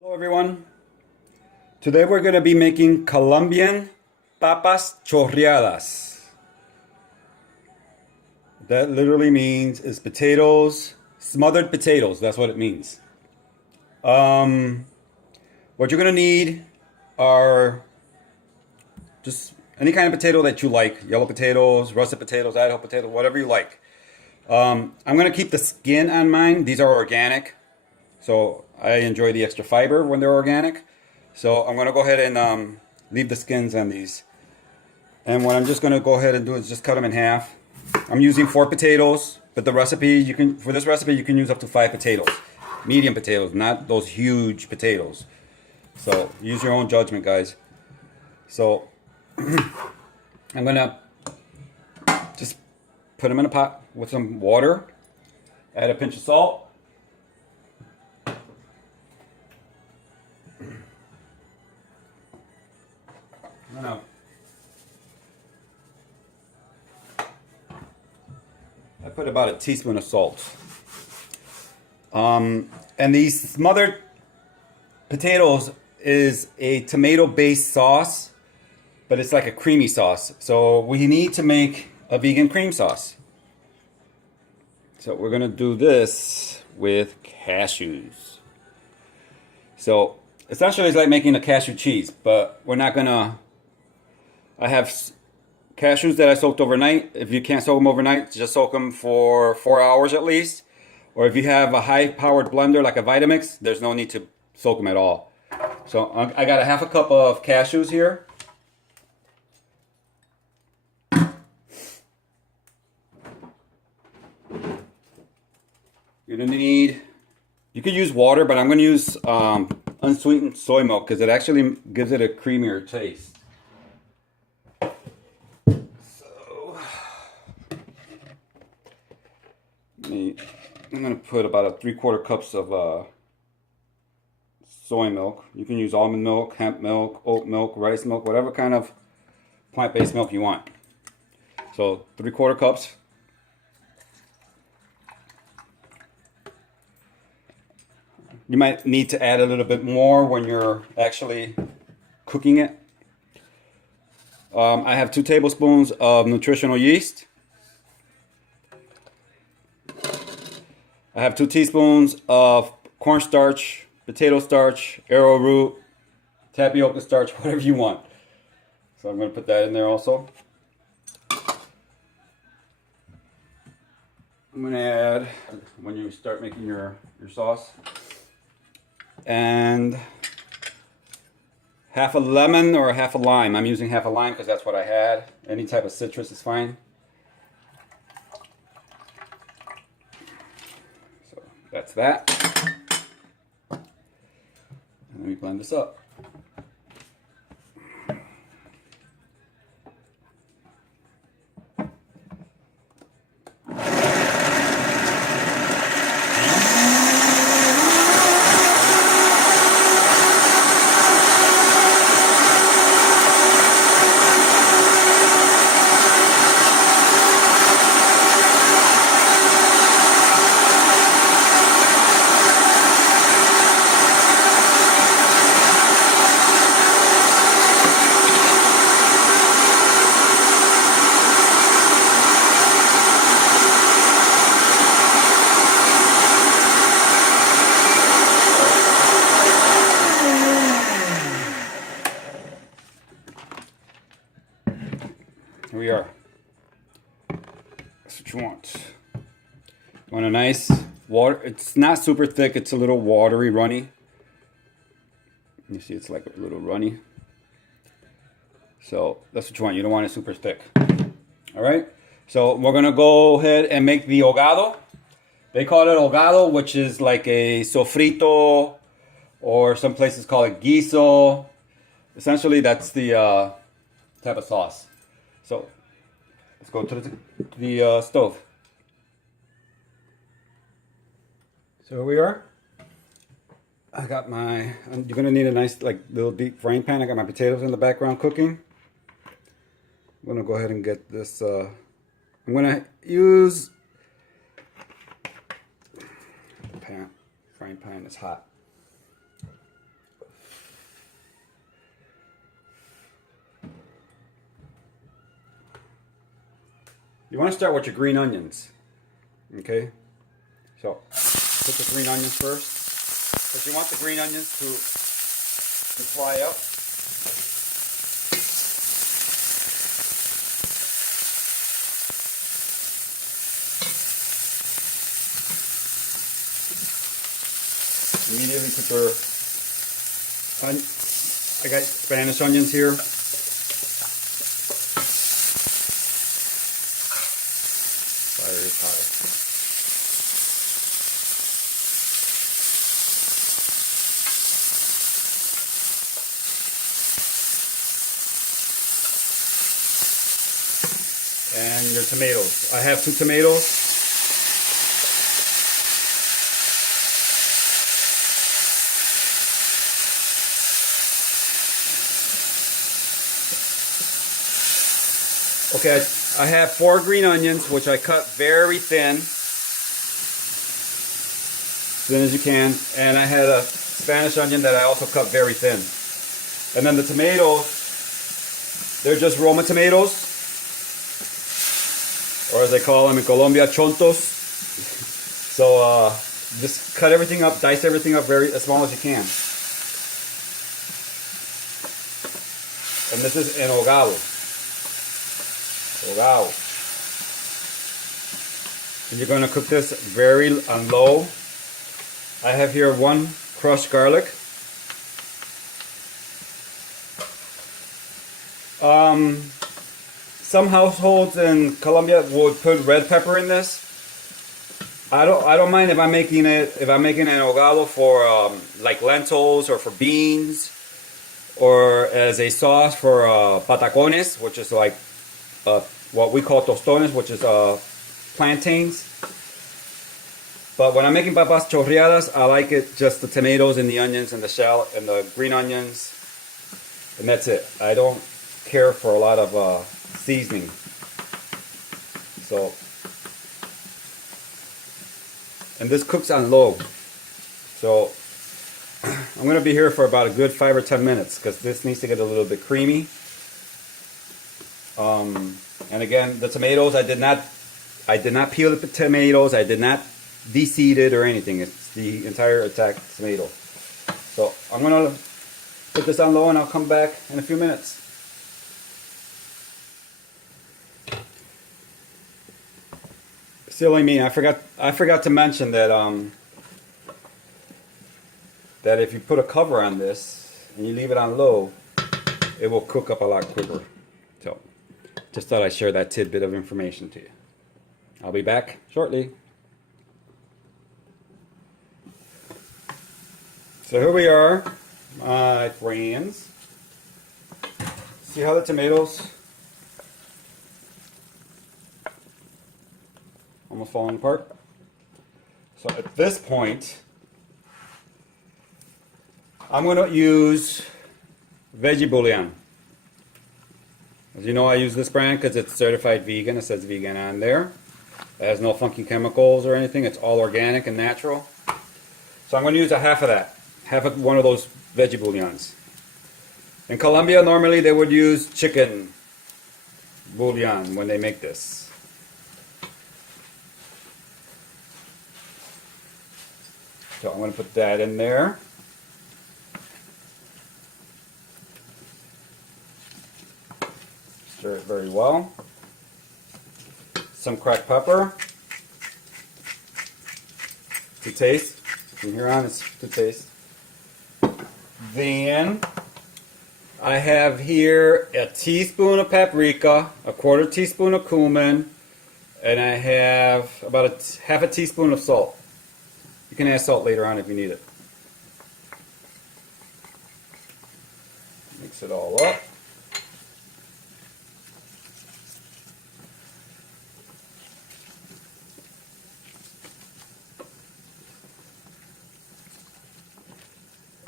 Hello everyone. Today we're going to be making Colombian papas chorreadas. That literally means is potatoes, smothered potatoes. That's what it means. What you're going to need are just any kind of potato that you like. Yellow potatoes, russet potatoes, Idaho potatoes, whatever you like. I'm going to keep the skin on mine. These are organic. So I enjoy the extra fiber when they're organic. So I'm going to go ahead and leave the skins on these. And what I'm just going to go ahead and do is just cut them in half. I'm using 4 potatoes, but the recipe, for this recipe you can use up to 5 potatoes. Medium potatoes, not those huge potatoes. So use your own judgment, guys. So I'm going to just put them in a pot with some water. Add a pinch of salt. I put about a teaspoon of salt. And these smothered potatoes is a tomato-based sauce, but it's like a creamy sauce. So we need to make a vegan cream sauce. So we're gonna do this with cashews. So essentially it's like making a cashew cheese, but we're not gonna, I have cashews that I soaked overnight. If you can't soak them overnight, just soak them for 4 hours at least. Or if you have a high-powered blender like a Vitamix, there's no need to soak them at all. So I got a half a cup of cashews here. You're gonna need, you could use water, but I'm gonna use unsweetened soy milk because it actually gives it a creamier taste. I'm going to put about 3/4 cups of soy milk. You can use almond milk, hemp milk, oat milk, rice milk, whatever kind of plant-based milk you want. So 3/4 cups. You might need to add a little bit more when you're actually cooking it. I have 2 tablespoons of nutritional yeast. I have 2 teaspoons of cornstarch, potato starch, arrowroot, tapioca starch, whatever you want. So I'm going to put that in there also. I'm going to add, when you start making your sauce, and half a lemon or half a lime. I'm using half a lime because that's what I had. Any type of citrus is fine. That's that. And let me blend this up. Here we are. That's what you want. You want a nice water. It's not super thick. It's a little watery, runny. You see, it's like a little runny. So that's what you want. You don't want it super thick. All right. So we're gonna go ahead and make the hogado. They call it hogado, which is like a sofrito, or some places call it guiso. Essentially, that's the type of sauce. So let's go to the stove. So here we are. I got my, you're gonna need a nice like little deep frying pan. I got my potatoes in the background cooking. I'm gonna go ahead and get this, I'm gonna use, frying pan is hot. you want to start with your green onions. Okay, so put the green onions first, because you want the green onions to fry up. Immediately put your, I got Spanish onions here. Fire is high. And your tomatoes. I have 2 tomatoes. Okay, I have 4 green onions, which I cut very thin as you can, and I had a Spanish onion that I also cut very thin. And then the tomatoes, they're just Roma tomatoes, or as they call them in Colombia, chontos. So just cut everything up, dice everything up as small as you can. And this is en Hogado. Wow. And you're going to cook this very on low. I have here 1 crushed garlic. Some households in Colombia would put red pepper in this. I don't mind if I'm making an hogado for like lentils or for beans, or as a sauce for patacones, which is like what we call tostones, which is plantains. But when I'm making papas chorreadas, I like it just the tomatoes and the onions and the shallot and the green onions, and that's it. I don't care for a lot of seasoning. So, and this cooks on low. So I'm going to be here for about a good 5 or 10 minutes because this needs to get a little bit creamy. And again, the tomatoes, I did not peel the tomatoes. I did not de-seed it or anything. It's the entire attacked tomato. So I'm gonna put this on low, and I'll come back in a few minutes. Silly me! I forgot to mention that that if you put a cover on this and you leave it on low, it will cook up a lot quicker. So, just thought I'd share that tidbit of information to you. I'll be back shortly. So here we are, my friends. See how the tomatoes almost falling apart? So at this point, I'm going to use Veggie Boullion. As you know, I use this brand because it's certified vegan. It says vegan on there. It has no funky chemicals or anything. It's all organic and natural. So I'm going to use a half of that. Half of one of those veggie bouillons. In Colombia, normally they would use chicken bouillon when they make this. So I'm going to put that in there. Stir it very well. Some cracked pepper to taste. From here on, it's to taste. Then I have here a teaspoon of paprika, a 1/4 teaspoon of cumin, and I have about half a teaspoon of salt. You can add salt later on if you need it. Mix it all up.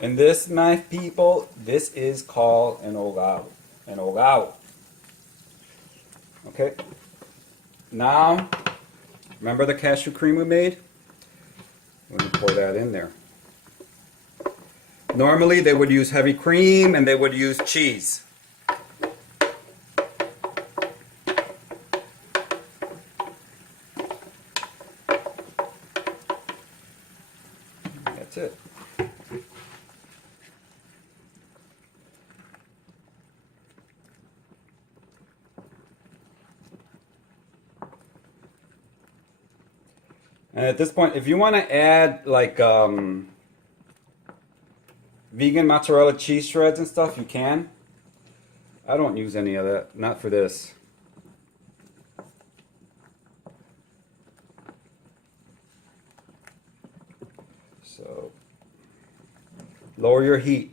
And this, my people, this is called an hogado. An hogado. Okay. Now, remember the cashew cream we made? Let me pour that in there. Normally, they would use heavy cream and they would use cheese. And at this point, if you want to add like vegan mozzarella cheese shreds and stuff, you can. I don't use any of that, not for this. So lower your heat.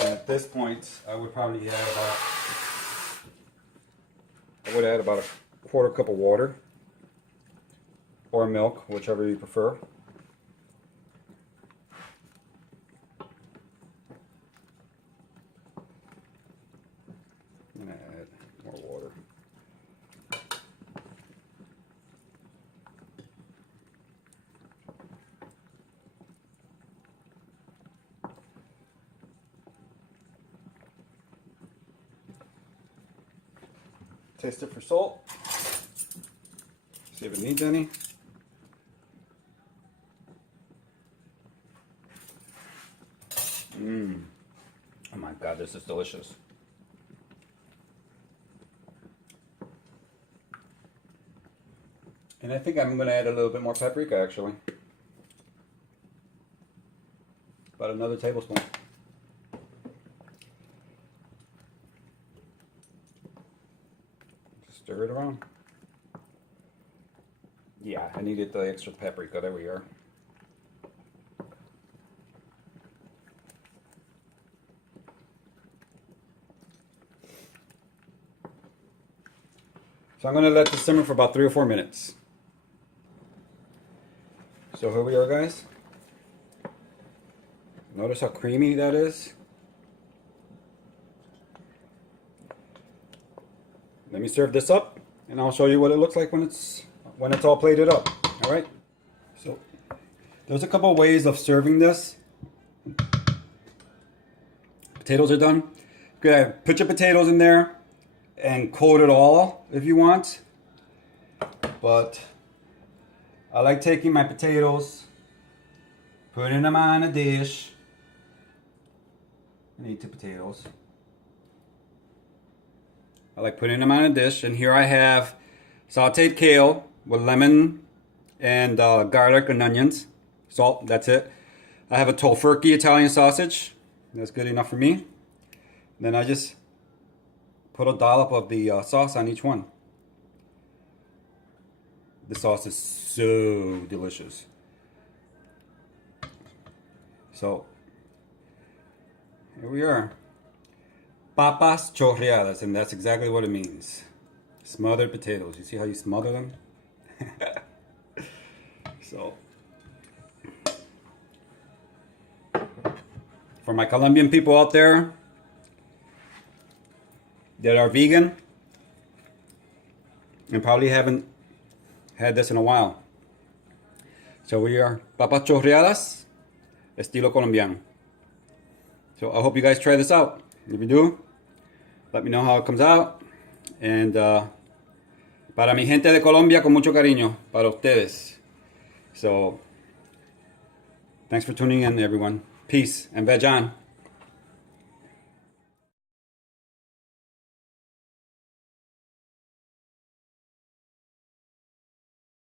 And at this point, I would probably add about a quarter cup of water or milk, whichever you prefer. I'm gonna add more water. Taste it for salt. See if it needs any. Oh my God, this is delicious. And I think I'm going to add a little bit more paprika actually. About another tablespoon. Stir it around. Yeah, I needed the extra paprika. There we are. So I'm going to let this simmer for about 3 or 4 minutes. So here we are, guys. Notice how creamy that is. Let me serve this up, and I'll show you what it looks like when it's all plated up. All right. So there's a couple of ways of serving this. Potatoes are done. You could put your potatoes in there and coat it all if you want. But I like taking my potatoes, putting them on a dish. I need 2 potatoes. I like putting them on a dish, and here I have sauteed kale with lemon and garlic and onions, salt, that's it. I have a tofurkey Italian sausage, that's good enough for me. Then I just put a dollop of the sauce on each one. The sauce is so delicious. So, here we are. Papas chorreadas, and that's exactly what it means. Smothered potatoes. You see how you smother them? So, for my Colombian people out there that are vegan and probably haven't had this in a while. So we are papas chorreadas, estilo Colombiano. So I hope you guys try this out. If you do, let me know how it comes out. And para mi gente de Colombia, con mucho cariño, para ustedes. So, thanks for tuning in, everyone. Peace and veg on.